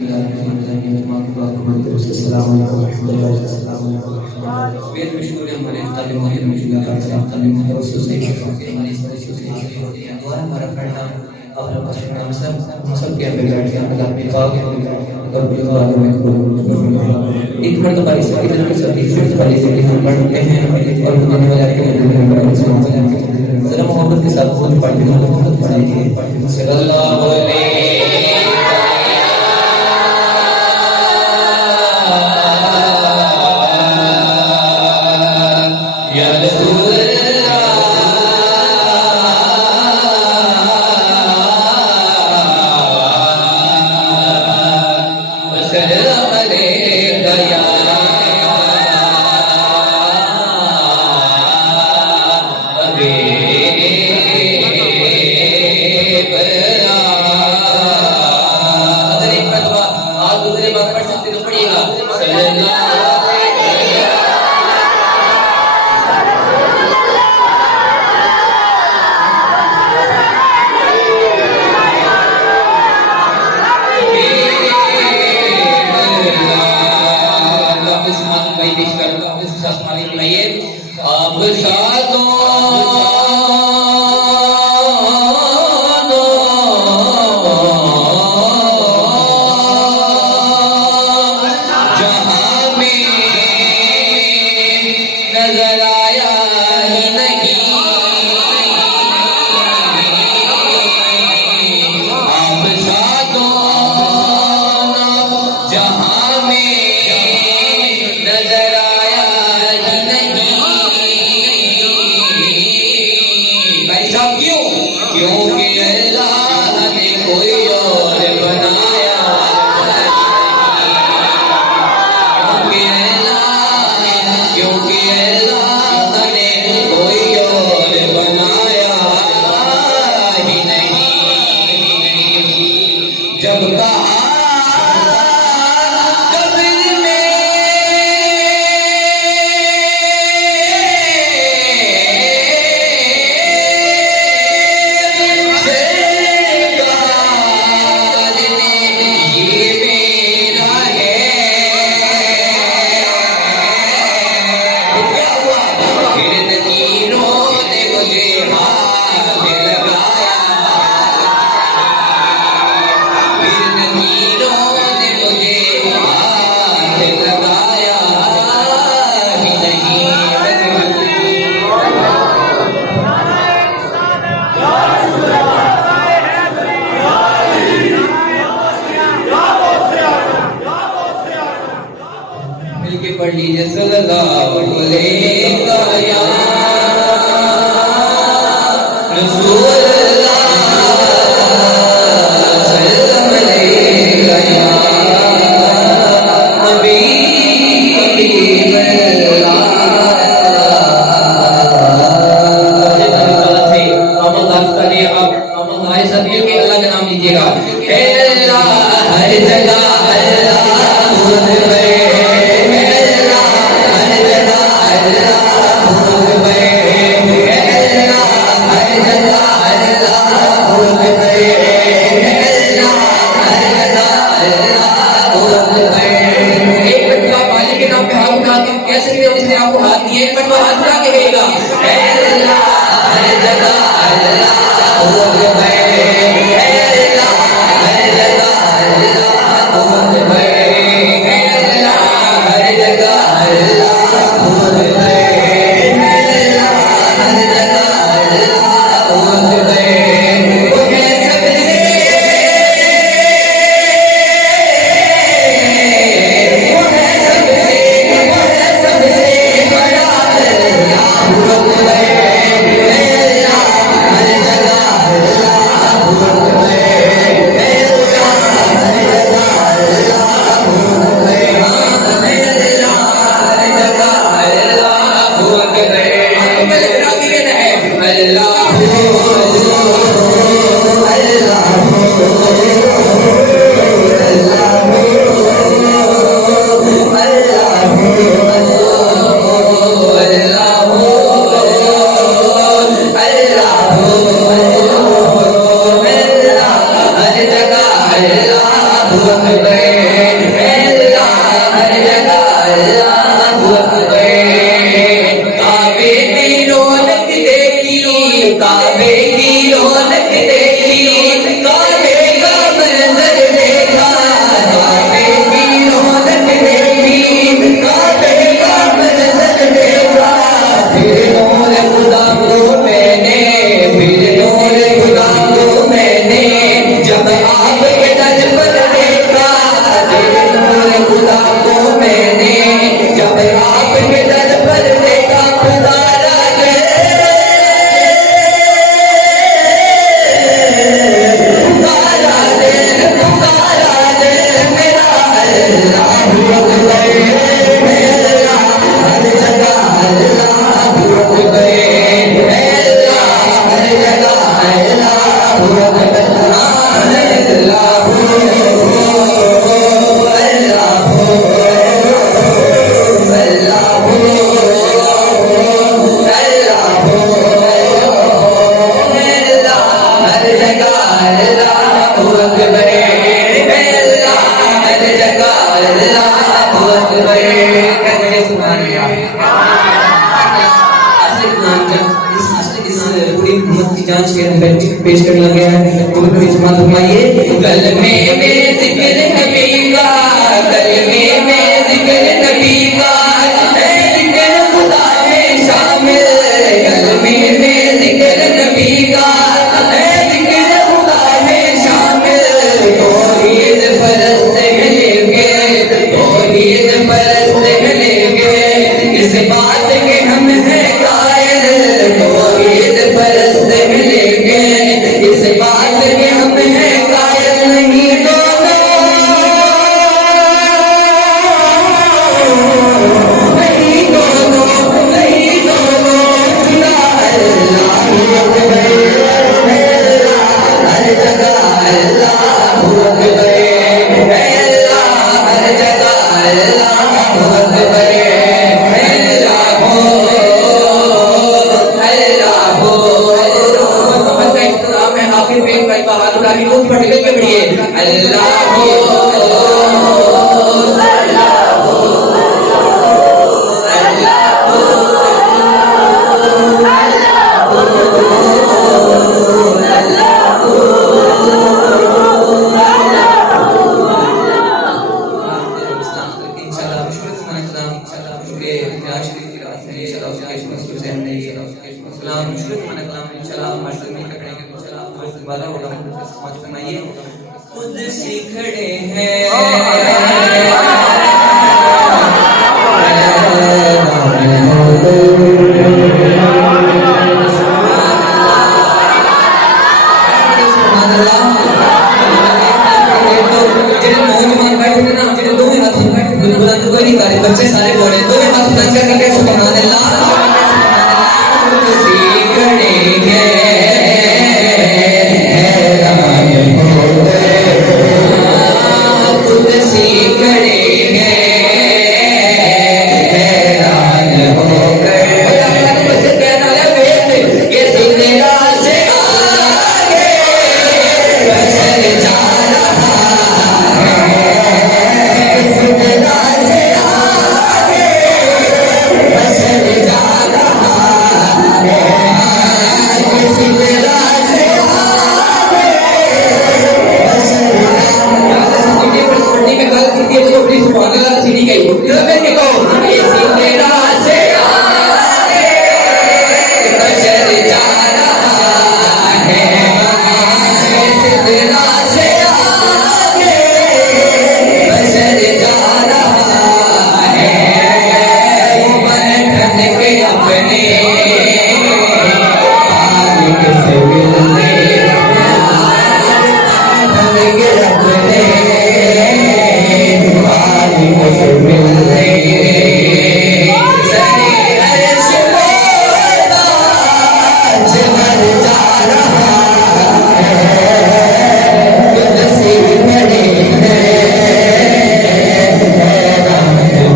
एक मरतबा इस पढ़ते हैं और जरा मोहब्बत के साथ बोल पढ़ते हैं सल्लल्लाहु अलैहि या रसूल पढ़ लीजिए सल्लल्लाहु अलैहि या रसूलल्लाह सल्लल्लाहु अलैहि या हबीबल्लाह। हमारे साथ मिलकर अल्लाह का नाम लीजिएगा। अल्लाह हर जगह आपको हाथ दिए पर वो हाथ उठा के कहेगा अल्लाह हर जगह अल्लाह Hare करके सुभान इस पूरी उम्मत की जांच के अंदर पेश करने लगे हैं। तो जमात फरमाइए, कलमे में जिक्र नबी का, कलमे में जिक्र नबी का, जिक्र खुदा में शामिल, कलमे में जिक्र नबी का, जिक्र खुदा में शामिल, तौहीद परस्त मिलेंगे, तौहीद परस्त मिलेंगे, इस बात के हम हैं कायल, तौहीद परस्त मिलेंगे, इस बात के हम हैं कायल, नहीं दोनों, नहीं दोनों, नहीं दोनों, खुदा अल्लाह अकबर, हर जगह अल्लाह अकबर, हर जगह अल्लाह अकबर, आखिर में कई बात उठानी लोग पढ़ने के बढ़िए अल्लाह खुद से खड़े हैं बच्चे सारे बोले दो हाथ बुलंद करके सुभान अल्लाह, खुद से खड़े हैं, खुद से खड़े हैं, हैरान होकर ये दुनिया से आगे बचल जा रहा है, इस दुनिया से आगे बचल जा रहा है, इस दुनिया से आगे बचल जा रहा है। पढ़ने में गलत हिंदी है तो अपनी सुभान अल्लाह सीढ़ी गई मैंने कहो ये दुनिया से आगे बचल जा रहा है, इस दुनिया से आगे बचल जा रहा है, वो बंधन के अपने मालिक से मिलने, बंधन के अपने मालिक से मिलने, सरे अर्श मोहताज बन जा रहा है, खुद से खड़े हैं, हैरान हो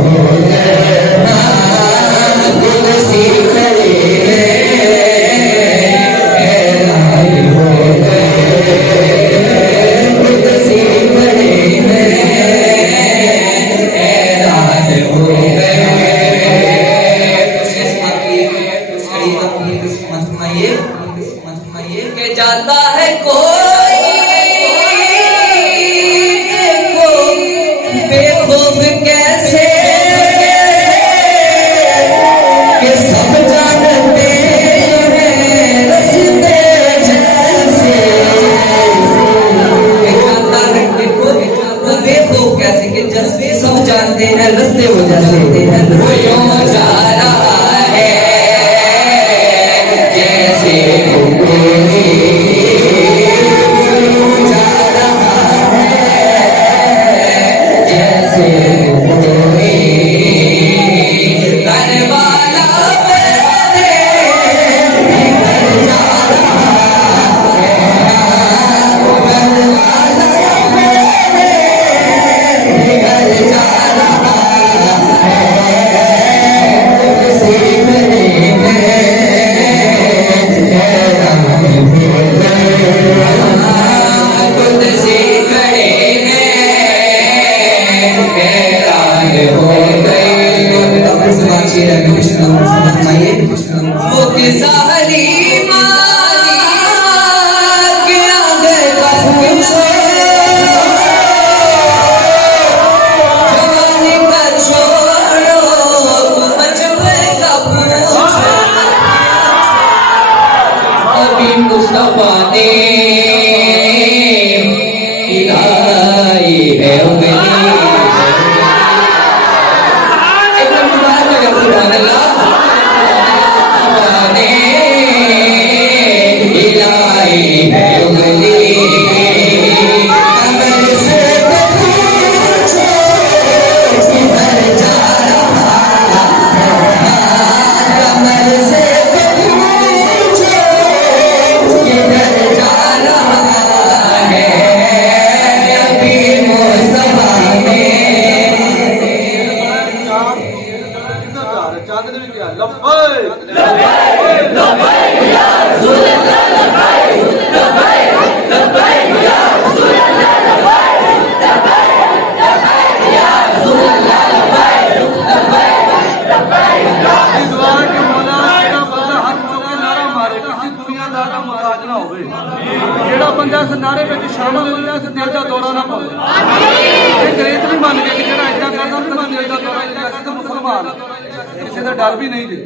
गए, खुद से खड़े हैं, हैरान हो गए, खुद से खड़े हैं, हैरान हो गए। के जाता है कोई देखो बेखौफ कैसे, कि सब जानते हैं रस्ते जैसे, के जाता है देखो वो बेखौफ कैसे, कि जैसे सब जानते हैं रस्ते हो जैसे, वो यूं जा रहा है जैसे कोई जा रहा है, जैसे कोई करवाला मैंने निकल जा रहा है, करवाला मैंने निकल जा रहा है, शेर है पेश करूं, फरमाइए। वो किस्सा हलीमा के आगे का पूछो, जवानी का छोड़ो, बचपन का पूछो। अभी मुस्तफा ने खिलाई है उंगली, नारे में शामिल हो जाए दिल का दौरा ना पवे। अंग्रेज भी मान गए कि जो इदा करता भी मान दिल का दौरा इदा तो मुसलमान किसी का डर भी नहीं दे।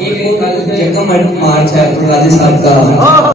एक बहुत ही जगह मार्च है राजेश साहब का।